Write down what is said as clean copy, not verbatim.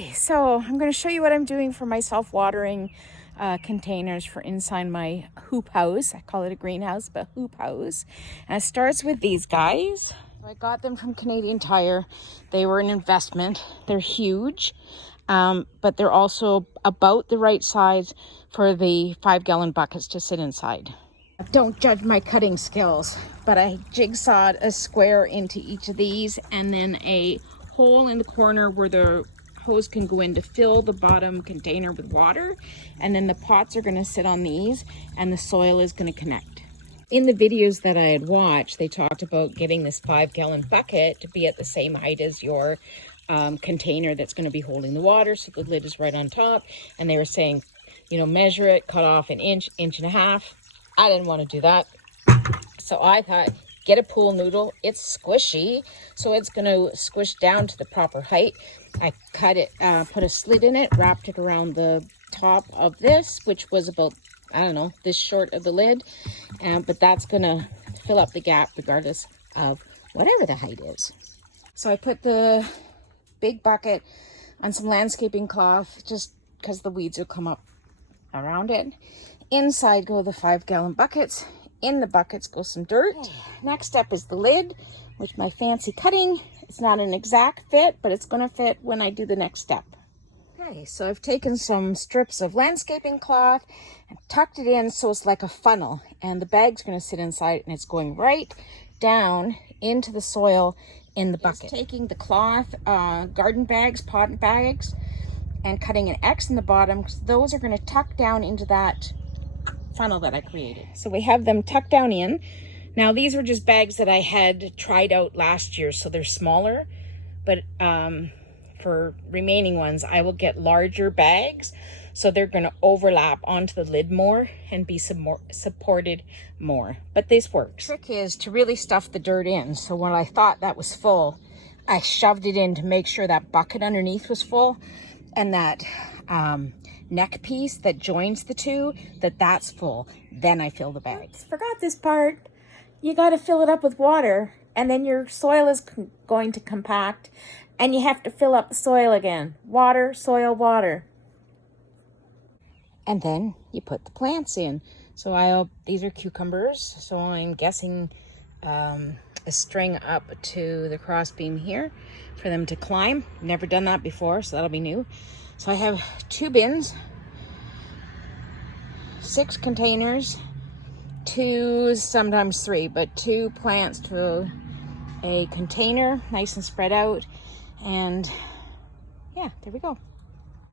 Okay, so I'm going to show you what I'm doing for my self-watering containers for inside my hoop house. I call it a greenhouse, but hoop house. And it starts with these guys. So I got them from Canadian Tire. They were an investment. They're huge, but they're also about the right size for the 5-gallon buckets to sit inside. Don't judge my cutting skills, but I jigsawed a square into each of these and then a hole in the corner where the hose can go in to fill the bottom container with water, and then the pots are going to sit on these and the soil is going to connect. In the videos that I had watched, they talked about getting this 5-gallon bucket to be at the same height as your container that's going to be holding the water, so the lid is right on top. And they were saying, you know, measure it, cut off an inch, inch and a half. I didn't want to do that, so I thought, get a pool noodle. It's squishy, so it's going to squish down to the proper height. I cut it, put a slit in it, wrapped it around the top of this, which was about, I don't know, this short of the lid, but that's going to fill up the gap regardless of whatever the height is. So I put the big bucket on some landscaping cloth just because the weeds will come up around it. Inside go the 5-gallon buckets. In the buckets go some dirt. Next step is the lid, which my fancy cutting. It's not an exact fit, but it's going to fit when I do the next step. Okay, so I've taken some strips of landscaping cloth and tucked it in so it's like a funnel. And the bag's going to sit inside and it's going right down into the soil in the bucket. It's taking the cloth garden bags, pot bags, and cutting an X in the bottom, because those are going to tuck down into that funnel that I created. So we have them tucked down in. Now these were just bags that I had tried out last year, so they're smaller, but for remaining ones I will get larger bags, so they're going to overlap onto the lid more and be supported more. But this works. The trick is to really stuff the dirt in. So when I thought that was full, I shoved it in to make sure that bucket underneath was full, and that neck piece that joins the two, that's full. Then I fill the bags. Forgot this part. You got to fill it up with water, and then your soil is going to compact, and you have to fill up the soil again. Water, soil, water. And then you put the plants in. So these are cucumbers, so I'm guessing a string up to the crossbeam here for them to climb. Never done that before, so that'll be new. So I have 2 bins, 6 containers, 2, sometimes 3, but 2 plants to a container, nice and spread out. And yeah, there we go.